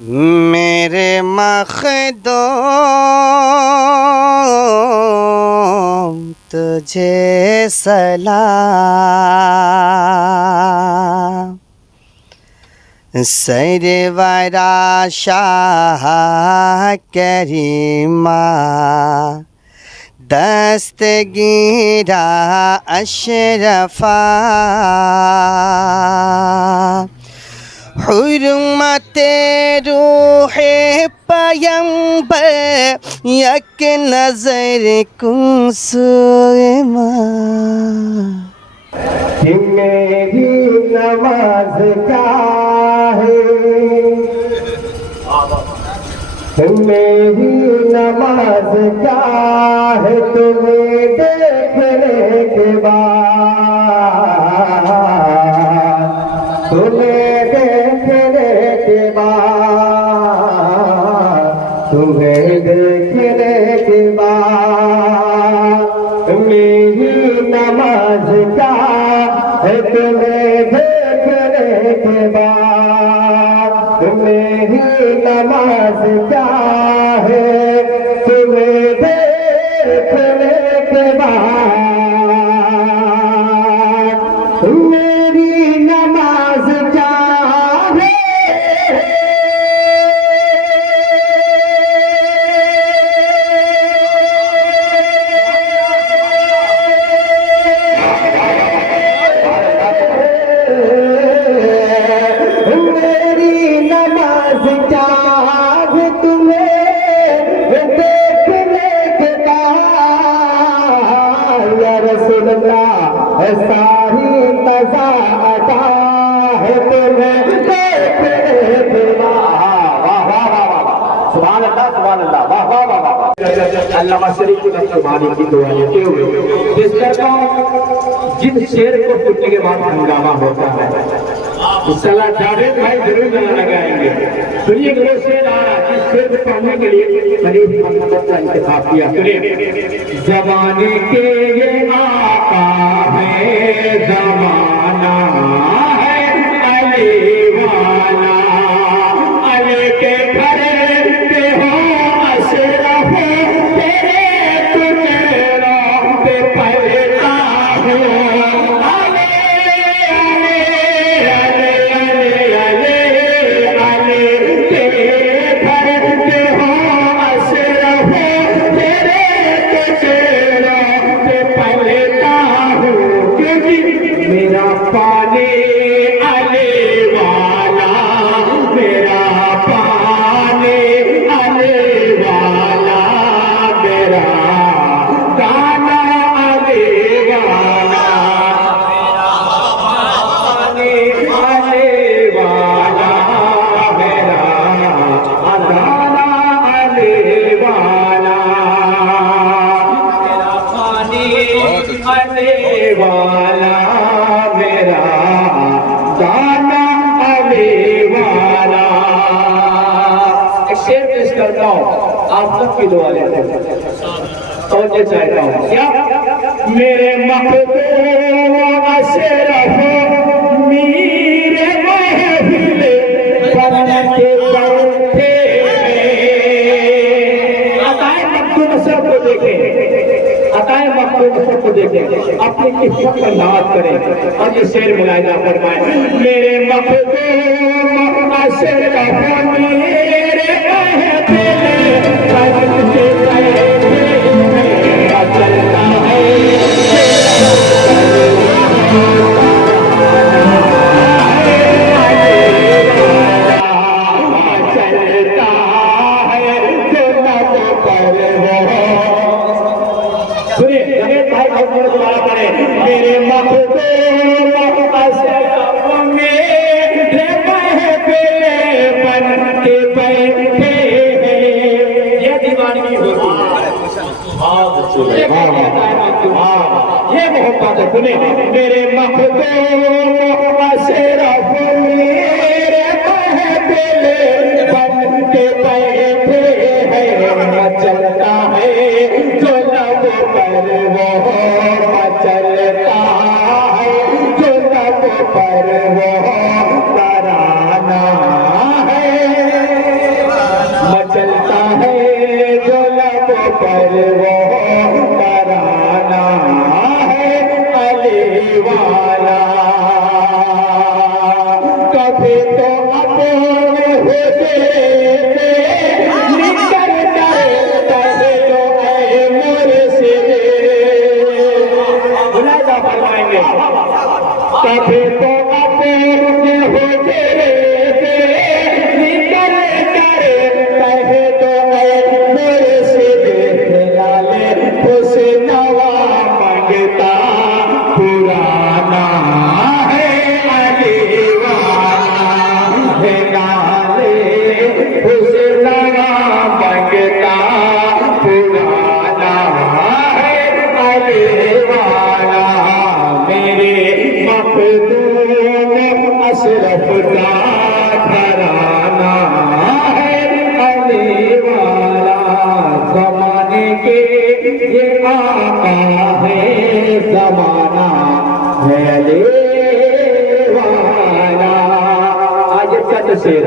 میرے مخدوم تجھے سلام، سرورا شاہ کریمہ دستگیرہ اشرفا، حرمت روح پیمبر یک نظر کن سوئے ماں، کہ میری نماز کیا ہے، میری نماز کیا ہے تمہیں دیکھنے کے بعد، تمہیں دیکھنے کے بعد، تمہیں دیکھنے کے بعد، میری نماز کیا ہے تمہیں دیکھنے کے بعد، میری نماز کیا ہے تمہیں دیکھنے کے بعد، میری نماز کیا ہے، میری نماز کیا ہے تمہیں دیکھنے کے بعد، یا رسول اللہ ساری قضا ادا ہے تمہیں دیکھنے کے بعد، واہ واہ واہ واہ، سبحان اللہ سبحان اللہ، واہ واہ واہ واہ۔ علامہ شریف الرحمانی کی دعا لیتے ہوئے جس کرتا ہوں، جن شعر کو سننے کے بعد ہنگامہ ہوتا ہے انشاءاللہ جاوید بھائی ضرور گانا لگائیں گے۔ سنیے کہ وہ شعر آ رہا جس شعر کو پڑھنے کے لیے خلیل محمد کا انتخاب کیا۔ سنیے، زمانے کے یہ آقا ہے، زمانہ ہے علی والا، علی کے گھر پہ ہو اشرف، تیرے تجھرا پہ پلتا ہو، علی علی علی علی علی تیرے گھر پہ ہو اشرف، تیرے تجھرا پہ پلتا ہو، کیونکہ میرا پانی علی والا، میرا پانی علی والا، میرا گانا علی والا، پانی علی والا، میرا گانا علی والا، میرا پانی علی والا، میرا گانا علی والا۔ ایک شعر پیش کرتا ہوں، آپ سب کی دعا لیتے ہیں، توجہ چاہتا ہوں، کیا میرے مخدوم اشرف میر محفل بن کے بیٹھے ہیں، عطائے مخدوم اشرف کو دیکھیں، عطائے مخدوم اشرف کو دیکھیں، اپنی قسمت پر ناز کریں اور یہ شعر ملاحظہ فرمائیں، میرے مخدوم اشرف میر محفل بن کے بیٹھے ہیں، چلتا ہے چلتا ہے جو لب پر ہو۔ سنیے جاوید بھائی بہت بڑا دوبارہ پڑھیں، میرے مخدوم اشرف میرے محفل بن کے بیٹھے ہیں، یہ دیوانگی ہوتی ہے، یہ محبت ہے۔ سنیں، میرے مخدوم اشرف میرے محفل بن کے بیٹھے ہیں، چلتا ہے جو لب پر وہ، چلتا ہے جو لب پر وہ ترانہ ہے، نکل کر کہے تو اے مرشد ملاحظہ فرمائیں گے کبھی تو اپنے حجرے پہ نکل کر کہے تو اے مرشد ہلال حسنوا منگتا پرانا ہے علی والا ہلال حسنوا منگتا پرانا ہے علی والا میرے مخدوم اشرف کا گھرانہ ہے علی والا زمانے کے یہ آقا ہے زمانہ ہے علی والا آج چند شیر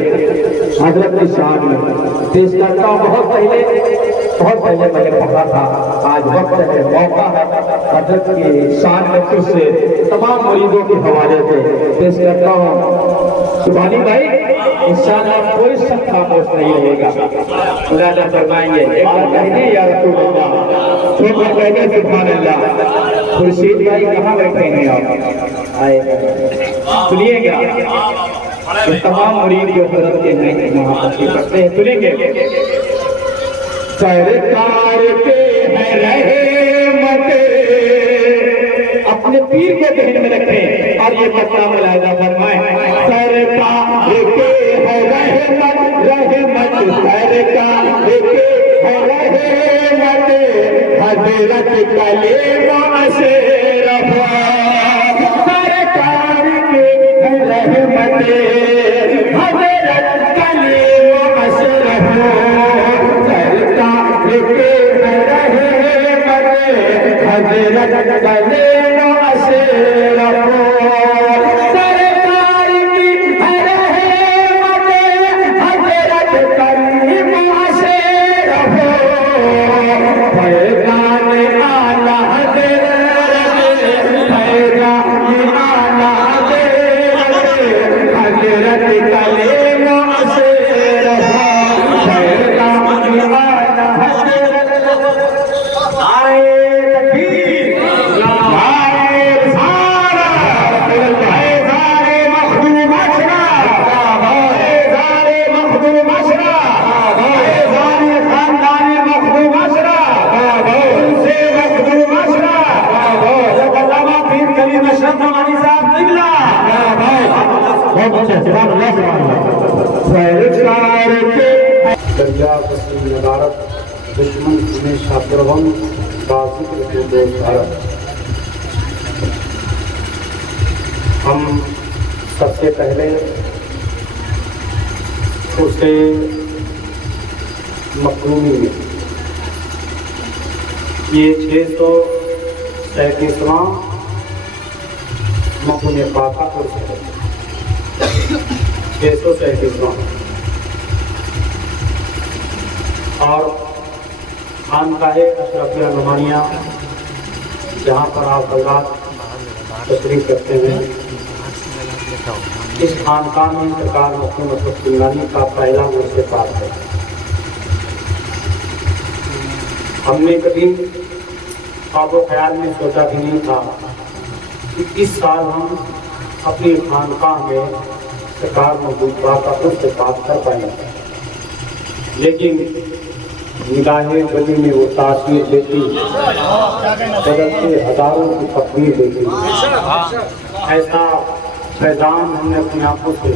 حضرت کی شان میں پیش کرتا ہوں بہت پہلے میں نے پڑھا تھا آج وقت ہے موقع ہے حضرت کی شان میں کچھ سے تمام مریدوں کے حوالے سے پیش کرتا ہوں سبحانی بھائی انشاءاللہ کوئی شک خاموش نہیں رہے گا خدا فرمائیں گے ایک بار کہنے یا رسول اللہ چھوٹ کر کہنے سبحان اللہ خورشید بھائی کہاں بیٹھے ہیں آپ آئے سنیے گا یہ تمام مرید جو حضرت کے ہیں وہاں تشریف کرتے ہیں سنیں گے سرکار کے ہے رحمت اپنے پیر کے ذہن میں رکھیں اور یہ مطلع ملاحظہ فرمائیں سرکار کے ہے رحمت سرکار کے ہے رحمت حضرت کلمہ سے رفع سرکار کے ہے رحمت حضرت کلمہ سے رفع حضرت کلمہ سے رفع سرکار کی ہے رحمت حضرت کلمہ سے رفع پیغام اعلیٰ حضرت پیغام اعلیٰ حضرت کلمہ سے رفع پیغام اعلیٰ حضرت آئے دریا وسیم نظارت دشمن ہمیشہ پرغم بازک رسول بھارت ہم سب سے پہلے اسے مخدومی میں یہ 637واں مخدوم فاتحہ کو 637واں اور خانقاہ اشرفیہ نعمانیہ جہاں پر آپ حضرات تشریف کرتے ہیں اس خانقاہ میں سرکار مخدوم اشرف سنگانی کا پہلا مرشد پاک ہے. ہم نے کبھی خواب و خیال میں سوچا بھی نہیں تھا کہ اس سال ہم اپنی خانقاہ میں سرکار مخدوم پاک کا خود سے بات کر پائیں گے، لیکن نگاہ ولی میں وہ تاثیر دیتی بدلتے ہزاروں کی تقدیر دیتی. ایسا فیضان ہم نے اپنی آنکھوں سے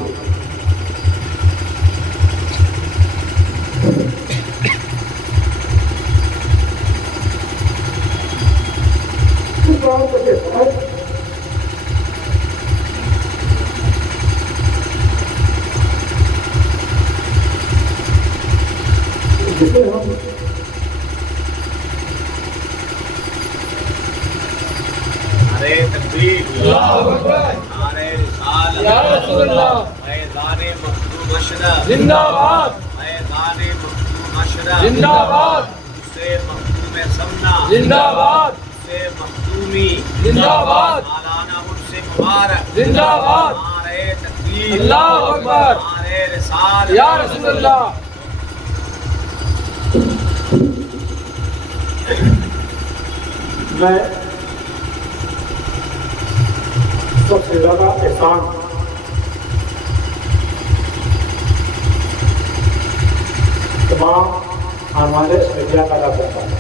جسے ہم نعرہ تکبیر، اللہ اکبر، نعرہ رسالت، یا رسول اللہ، فیضان مخدوم اشرف زندہ باد، فیضان مخدوم اشرف زندہ باد، سے مخدوم سمنا زندہ باد، سے مخدومی زندہ باد، مولانا مرشد مبارک زندہ باد، نعرہ تکبیر تکبیر اللہ اکبر نعرہ رسالت یا رسول اللہ میں سب سے زیادہ احسان تمام ہمارے میڈیا کا ادا کرتا ہوں.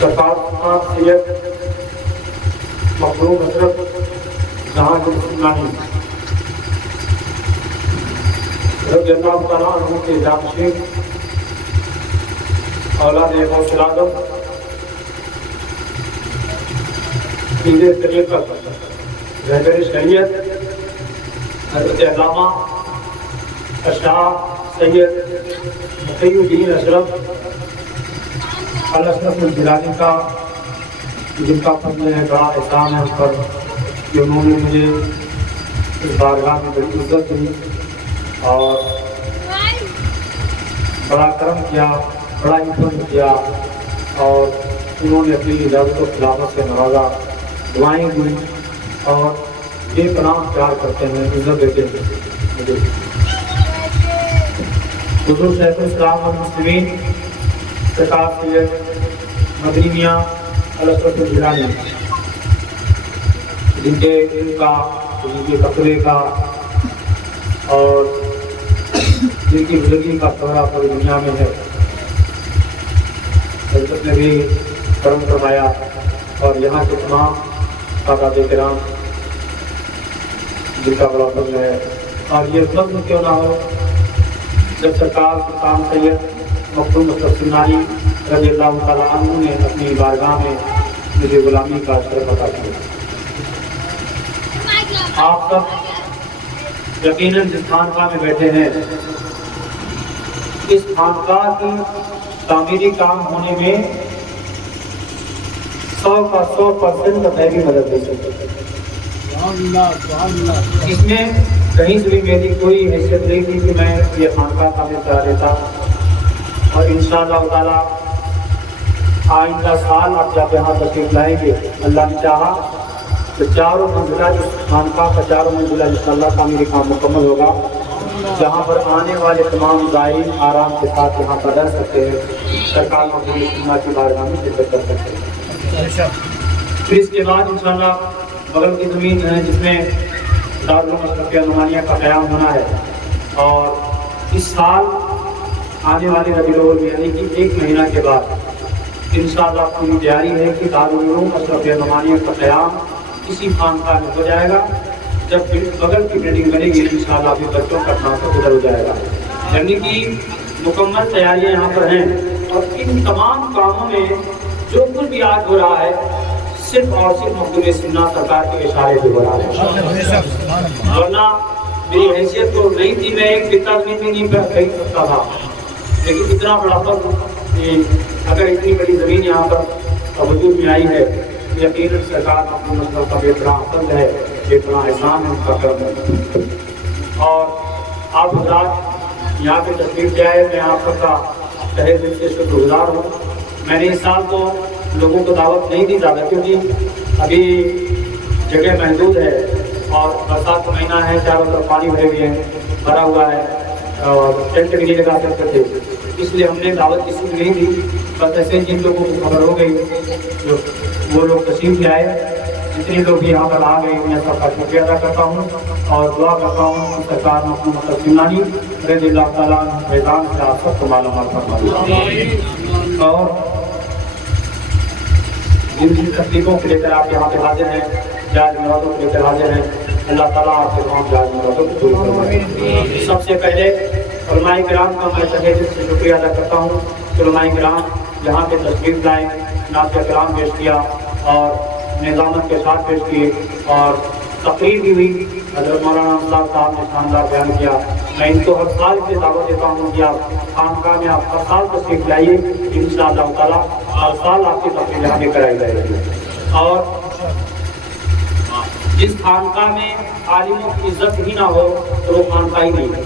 سرکار سید مخدوم حضرت جہاں سلطانی رضی اللہ تعالیٰ عنہ کے جانشین اولاد غوث اعظم پیر طریقت رہبر شریعت حضرت علامہ شاہ سید مقی الدین اشرف الاشرف الجیلانی کا جن کا فضل ہے بڑا احسان ہے اس پر کہ انہوں نے مجھے اس بارگاہ میں بڑی عزت دی اور بڑا کرم کیا، بڑا حفظ کیا اور انہوں نے اپنی اجازت و خلافت سے نوازا، دعائیں دی اور بے پناہ پیار کرتے ہیں، عزت دیتے ہیں مجھے. حضور شیخ الاسلام والمسلمین سرکار سید مدنی میاں الاشرف الجیلانی جن کے علم کا، جن کے تقوی کا اور جن کی بزرگی کا سہرا پوری دنیا میں ہے، حضرت نے بھی کرم فرمایا اور یہاں کے تمام سادات کرام جن کا بڑا فضل ہے. اور یہ فضل کیوں نہ ہو جب سرکار سلطان سید مخدوم حضرت سلطانی رضی اللہ تعالیٰ عنہ نے اپنی بارگاہ میں مجھے غلامی کا شرف عطا کیا. آپ سب یقیناً جس خانقاہ میں بیٹھے ہیں، اس خانقاہ کی تعمیری کام ہونے میں 100% میں بھی مدد دے سکتا ہوں. اس میں کہیں سے بھی میری کوئی حیثیت نہیں تھی کہ میں یہ خانقاہ تعمیر کرا دیتا، اور انشاءاللہ تعالیٰ آئندہ سال آپ جب یہاں تشریف لائیں گے، اللہ نے چاہا تو چاروں منزلہ اس خانقاہ کا چاروں منزلہ انشاءاللہ تعمیری کام مکمل ہوگا، جہاں پر آنے والے تمام زائرین آرام کے ساتھ یہاں پر رہ سکتے ہیں، سرکار مقبول سنت کی بارگاہ میں شرکت کر سکتے ہیں. پھر اس کے بعد انشاءاللہ بغل کی زمین ہے جس میں دارالعلوم اشرفیہ نعمانیہ کا قیام ہونا ہے، اور اس سال آنے والے ربیع الاول میں یعنی کہ 1 مہینہ کے بعد انشاءاللہ پوری تیاری ہے کہ دارالعلوم اشرفیہ نعمانیہ کا قیام اسی خانقاہ میں ہو جائے گا. جب بغل کی بلڈنگ بنے گی انشاءاللہ بھی بچوں کا ٹرانسفر ادھر ہو جائے گا، یعنی کہ مکمل تیاریاں یہاں پر ہیں. اور ان تمام کاموں میں جو کچھ بھی آج ہو رہا ہے صرف اور صرف مقبول سنت سرکار کے اشارے سے ہو رہا ہے، ورنہ میری حیثیت تو نہیں تھی، میں ایک بتا زمین بھی نہیں خرید سکتا تھا. لیکن اتنا بڑا فضل کہ اگر اتنی بڑی زمین یہاں پر وجود میں آئی ہے، یقیناً سرکار مقبول مسلم کا بے پناہ فضل ہے، بے پناہ احسان ہے، ان کا کرم ہے. اور آپ حضرات یہاں پہ تشریف لے آئے، میں آپ سب کا تہہ دل سے شکر گزار ہوں. میں نے اس سال تو لوگوں کو دعوت نہیں دی زیادہ، کیونکہ ابھی جگہ محدود ہے اور برسات کا مہینہ ہے، چاروں طرف پانی بھرے ہوئے ہیں، بھرا ہوا ہے اور ٹینٹ بھی نہیں لگا سکتے تھے، اس لیے ہم نے دعوت کسی کو نہیں دی. بس ایسے جن لوگوں کو خبر ہو گئی جو وہ لوگ تشریف لے آئے، جتنے لوگ بھی یہاں پر آ گئے میں سب کا شکریہ ادا کرتا ہوں اور دعا کرتا ہوں سرکار مقبول مسلم سلطانی رضی اللہ تعالیٰ عنہ فیضان سے آپ سب کو معلومات فرمائے. اور جن جن تکلیفوں کو لے کر آپ یہاں پہ حاضر ہیں، جائز مرادوں کو لے کر حاضر ہیں، اللہ تعالیٰ آپ کے تمام جائز مرادوں کو پوری فرمائے. سب سے پہلے علماء کرام کا میں تہہ دل سے شکریہ ادا کرتا ہوں. علماء کرام یہاں پہ تشریف لائے، نعت کرام پیش کیا اور نظامت کے ساتھ پیش کیے اور تقریر بھی ہوئی. حضرت مولانا امداد صاحب نے شاندار بیان کیا. میں ان کو ہر سال سے دعوت دیتا ہوں کہ آپ خانقاہ میں آپ ہر سال تشریف لائیے، انشاءاللہ تعالیٰ ہر سال آپ کی تقریر یہاں پہ کرائی جائے گی. اور جس خانقاہ میں عالموں کی عزت ہی نہ ہو تو وہ خانقاہ ہی نہیں ہے.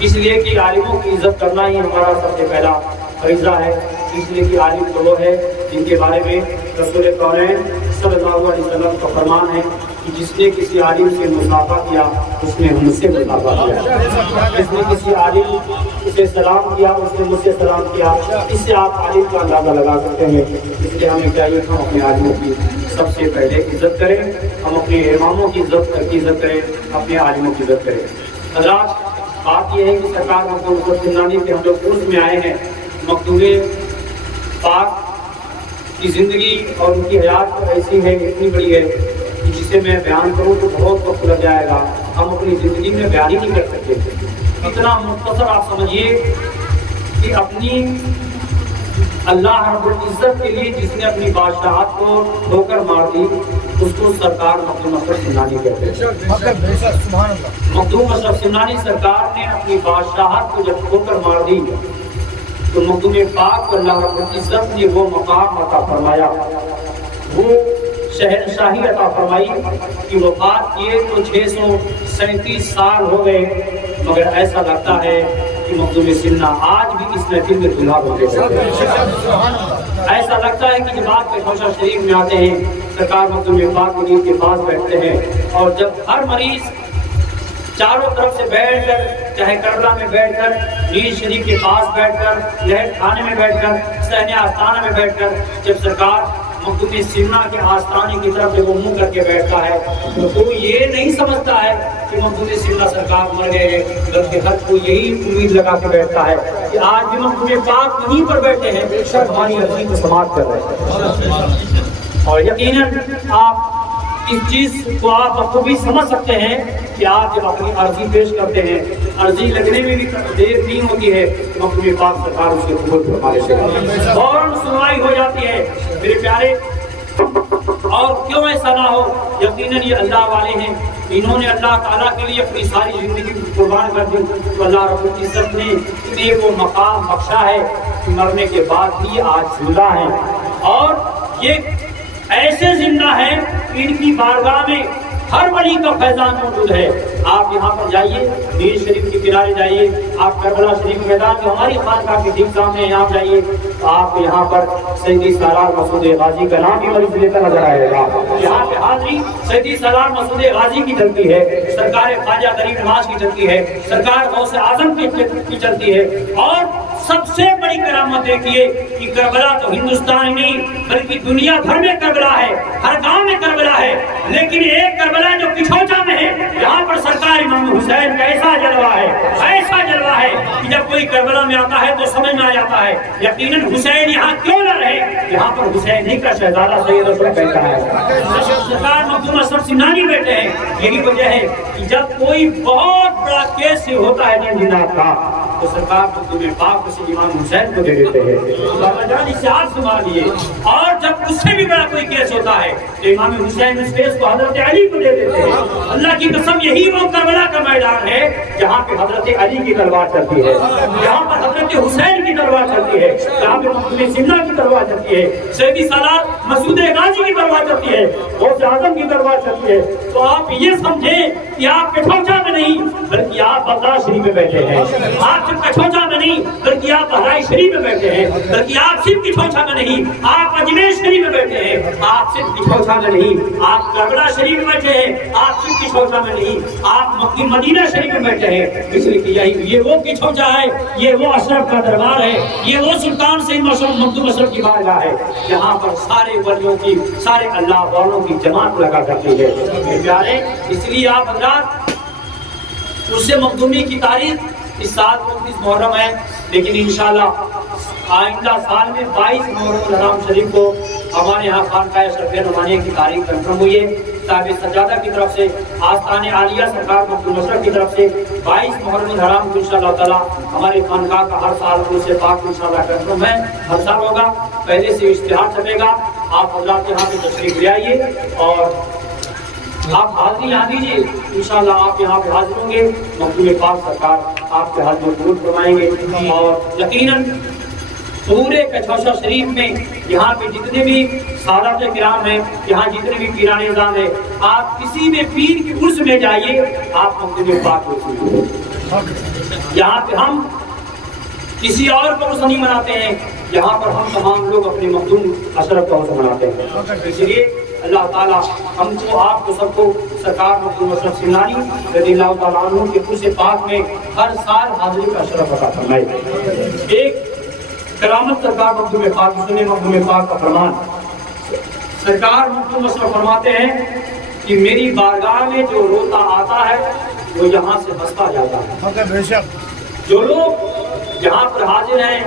اس لیے کہ عالموں کی عزت کرنا ہی ہمارا سب سے پہلا فریضہ ہے. سلسلے کی عالم تو وہ ہے جن کے بارے میں رسول کونین صلی اللہ علیہ وسلم کا فرمان ہے کہ جس نے کسی عالم سے مصافحہ کیا اس نے مجھ سے مصافحہ کیا، جس نے کسی عالم سے سلام کیا اس نے مجھ سے سلام کیا۔ اس سے آپ عالم کا اندازہ لگا سکتے ہیں۔ اس لیے ہمیں چاہیے کہ ہم اپنے عالموں کی سب سے پہلے عزت کریں، ہم اپنے اماموں کی عزت کریں، اپنے عالموں کی عزت کریں۔ حضرات، بات یہ ہے کہ سرکار مخدوم سمنانی کے ہم لوگ عرس میں آئے ہیں۔ مخدوم پاک کی زندگی اور ان کی حیات ایسی ہے، اتنی بڑی ہے کہ جسے میں بیان کروں تو بہت وقت لگ جائے گا، ہم اپنی زندگی میں بیان ہی نہیں کر سکتے۔ اتنا مختصر آپ سمجھیے کہ اپنی اللہ رب العزت کے لیے جس نے اپنی بادشاہت کو ٹھوکر مار دی اس کو سرکار مخدوم اشرف سمنانی کہتے ہیں۔ مخدوم اشرف سمنانی سرکار نے اپنی بادشاہت کو جب ٹھوکر مار دی تو مخدوم پاک کو اللہ رب العزت نے وہ مقام عطا فرمایا، وہ شہنشاہی عطا فرمائی کہ وفات کیے تو 637 سال ہو گئے، مگر ایسا لگتا ہے کہ مخدوم سمنا آج بھی اس محفل میں دلہا ہوتے ہیں۔ ایسا لگتا ہے کہ جب آپ کے کوشہ شریف میں آتے ہیں سرکار مخدوم پاک مدین کے پاس بیٹھتے ہیں، اور جب ہر مریض چاروں طرف سے بیٹھ کر، چاہے کربلا میں بیٹھ کر، نیز شریف کے پاس بیٹھ کر، لہد خانے میں بیٹھ کر، صحن آستانہ میں بیٹھ کر، جب سرکار مخدوم سمنا کے آستانے کی طرف جب وہ منہ کر کے بیٹھتا ہے تو کوئی یہ نہیں سمجھتا ہے کہ مخدوم سمنا سرکار مر گئے ہیں، بلکہ ہر کوئی یہی امید لگا کے بیٹھتا ہے کہ آج بھی مخدوم پاک وہیں پر بیٹھے ہیں، ہماری عرضی کو سماعت کر رہے ہیں۔ اور یقیناً آپ اس چیز کو آپ بخوبی سمجھ سکتے ہیں کہ آپ جب اپنی عرضی پیش کرتے ہیں، عرضی لگنے میں بھی دیر نہیں ہوتی ہے، مخدوم پاک سرکار اس کے قبول فرمانے سے فوراً سنوائی ہو جاتی ہے۔ میرے پیارے، اور کیوں ایسا نہ ہو، یقیناً یہ اللہ والے ہیں، انہوں نے اللہ تعالیٰ کے لیے اپنی ساری زندگی قربان کر دی، تو اللہ رب العزت نے انہیں وہ مقام بخشا ہے کہ مرنے کے بعد بھی آج زندہ ہیں، اور یہ ایسے زندہ ہیں کہ ان کی بارگاہ میں ہر ولی کا فیضان موجود ہے۔ آپ یہاں پر جائیے، نیز شریف کے کنارے جائیے، آپ کربلا شریف میدان جو ہماری خانقاہ کے ٹھیک سامنے یہاں جائیے تو آپ یہاں پر سیدی سالار مسعود غازی کا نام بھی مریض لیتا نظر آئے گا۔ یہاں پہ حاضری سیدی سالار مسعود غازی کی چلتی ہے، سرکار خواجہ غریب نواز کی چلتی ہے، سرکار غوث اعظم کی چلتی ہے، اور سب سے بڑی کرامت دیکھیے کہ کربلا تو ہندوستان ہی نہیں بلکہ دنیا بھر میں کربلا ہے، ہر گاؤں میں کربلا ہے، لیکن ایک کربلا جو پچھوچا میں ہے، یہاں پر سرکار امام حسین کا ایسا جلوہ ہے، ایسا جلوہ ہے کہ جب کوئی کربلا میں آتا ہے تو سمجھ میں آ جاتا ہے یقیناً حسین یہاں کیوں نہ رہے، یہاں پر حسین ہی کا شہزادہ سید اشرف بیٹھا ہے، سرکار مخدوم اشرف سمنانی بیٹھے ہیں۔ یہی وجہ ہے کہ جب کوئی بہت بڑا کیس ہوتا ہے دین جناب کا تو سرکار مخدوم پاک اسے امام حسین کو دے دیتے ہیں، بابا جان اسے آپ سنوا لیے، اور جب اس سے بھی بڑا کوئی کیس ہوتا ہے تو امام حسین اس کیس کو حضرت علی کو دے دیتے ہیں۔ اللہ کی قسم یہی وہ کربلا کا میدان ہے جہاں پہ حضرت علی کی تلوار چلتی ہے، جہاں پر حضرت حسین کی تلوار چلتی ہے، جہاں پہ مخدوم سمنا کی تلوار چلتی ہے، سیدی سالار مسعود غازی کی تلوار چلتی ہے، غوث اعظم کی تلوار چلتی ہے۔ تو آپ یہ سمجھیں کہ آپ کٹھوچا میں نہیں بلکہ آپ بغداد شریف میں بیٹھے ہیں، آپ صرف کٹھوچا میں نہیں بلکہ آپ بہرائچ شریف میں بیٹھے ہیں، بلکہ آپ صرف کٹھوچا میں نہیں آپ اجمیر شریف میں بیٹھے ہیں، آپ صرف کٹھوچا میں نہیں آپ کربلا شریف میں بیٹھے ہیں، آپ صرف کٹھوچا میں نہیں آپ مکی مدینہ شریف میں بیٹھے ہیں، اس لیے کہ یہ وہ کٹھوچا ہے، یہ وہ اشرف کا دربار ہے، یہ وہ سلطان سید مخدوم اشرف کی بارگاہ ہے جہاں پر سارے ولیوں کی، سارے اللہ والوں کی جماعت لگا کرتی ہے۔ میرے پیارے، اس لیے آپ حضرات اس سے مخدومی کی تاریخ اس سال 29 محرم ہے، لیکن انشاءاللہ آئندہ سال میں 22 محرم الحرام شریف کو ہمارے یہاں خانقاہ اشرفیہ نعمانیہ کی تاریخ کنفرم ہوئی ہے۔ صاحب سجادہ کی طرف سے، آستان عالیہ سرکار مخدوم اشرف کی طرف سے 22 محرم الحرام کو انشاءاللہ تعالی ہمارے خانقاہ کا ہر سال عرس پاک انشاءاللہ کنفرم ہے، ہر سال ہوگا، پہلے سے اشتہار چھپے گا، آپ حضرات یہاں پہ تشریف لے آئیے اور آپ حاضری یہاں دیجیے، انشاءاللہ آپ یہاں پہ حاضر ہوں گے، مخدوم پاک سرکار آپ کے ہاتھ میں قبول فرمائیں گے، اور یقیناً پورے کچھوشہ شریف میں یہاں پہ جتنے بھی سادات کرام ہیں، یہاں جتنے بھی پیران نظام ہیں، آپ کسی بھی پیر کی عرس میں جائیے، آپ مخدوم پاک کو سنیے۔ یہاں پہ ہم کسی اور کو عرس نہیں مناتے ہیں، یہاں پر ہم تمام لوگ اپنے مخدوم اشرف کا عرس مناتے ہیں۔ اس لیے اللہ تعالیٰ ہم کو، آپ کو، سب کو سرکار مخدوم اشرف سمنانی رضی اللہ تعالیٰ عنہ کے عرس پاک میں ہر سال حاضری کا شرف عطا فرمائے۔ ایک کرامت سرکار مخدوم پاک، سنیں مخدوم پاک کا فرمان، سرکار مخدوم اشرف فرماتے ہیں کہ میری بارگاہ میں جو روتا آتا ہے وہ یہاں سے ہنستا جاتا ہے۔ جو لوگ یہاں پر حاضر ہیں،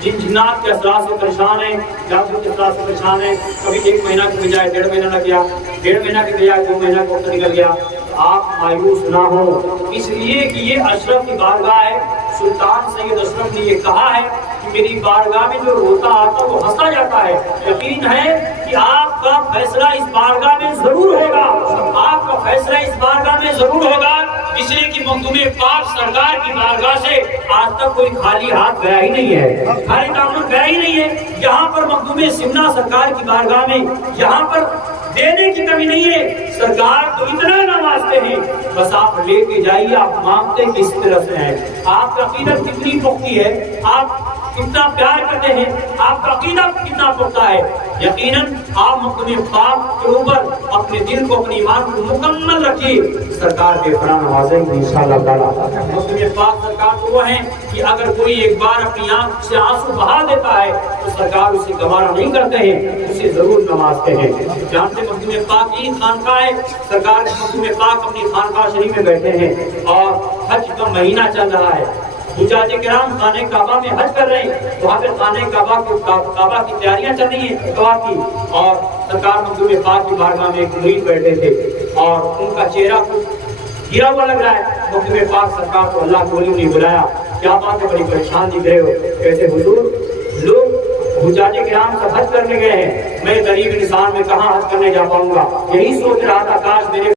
جن جنات کے اثرات سے پریشان ہیں، جادو کے اثرات سے پریشان ہیں، کبھی 1 مہینہ کی بجائے 1.5 مہینہ لگ گیا، 1.5 مہینہ کی بجائے 2 مہینہ کا وقت نکل گیا، آپ مایوس نہ ہو، اس لیے کہ یہ اشرف کی بارگاہ ہے۔ سلطان سید اشرف نے یہ کہا ہے کہ میری بارگاہ میں جو روتا آتا وہ ہنستا جاتا ہے۔ یقین ہے کہ آپ کا فیصلہ اس بارگاہ میں ضرور ہوگا، آپ کا فیصلہ اس بارگاہ میں ضرور ہوگا، اس لیے کہ مخدوم پاک سرکار کی بارگاہ سے آج تک کوئی خالی ہاتھ گیا ہی نہیں ہے، خالی دامن گیا ہی نہیں ہے۔ یہاں پر مخدوم سمنا سرکار کی بارگاہ میں یہاں پر دینے کی کمی نہیں ہے، سرکار تو اتنا نوازتے ہیں، بس آپ لے کے جائیے، آپ مانگتے کس طرح سے ہیں، آپ کا عقیدت کتنی پختہ ہے، آپ کتنا پیار کرتے ہیں، آپ کا عقیدہ کتنا پختہ ہے۔ یقیناً آپ مخدوم پاک کے اوپر اپنے دل کو، اپنی ایمان کو مکمل رکھیے، سرکار بے پناہ نوازیں گے انشاءاللہ تعالیٰ۔ مخدوم پاک سرکار تو وہ ہیں کہ اگر کوئی ایک بار اپنی آنکھ سے آنسو بہا دیتا ہے تو سرکار اسے گوارا نہیں کرتے ہیں، اسے ضرور نوازتے ہیں۔ جانتے مخدوم پاک کی خانقاہ ہے، سرکار کے مخدوم پاک اپنی خانقاہ شریف میں بیٹھے ہیں اور حج کا مہینہ چل رہا ہے، حجاج کرام خانہ کعبہ میں حج کر رہے ہیں، وہاں پہ خانہ کعبہ کی تیاریاں چل رہی ہیں طواف کی، اور سرکار مخدوم پاک کی بارگاہ میں ایک مرید بیٹھے تھے اور ان کا چہرہ گرا ہوا لگ رہا ہے۔ مخدوم پاک سرکار کو اللہ کے ولیوں نے بلایا، کیا بات ہے، بڑی پریشان دکھ رہے ہو؟ کہتے حضور لوگ حجاج کرام سے حج کرنے گئے ہیں، میں غریب انسان میں کہاں حج کرنے جا پاؤں گا، یہی سوچ رہا تھا کاش میرے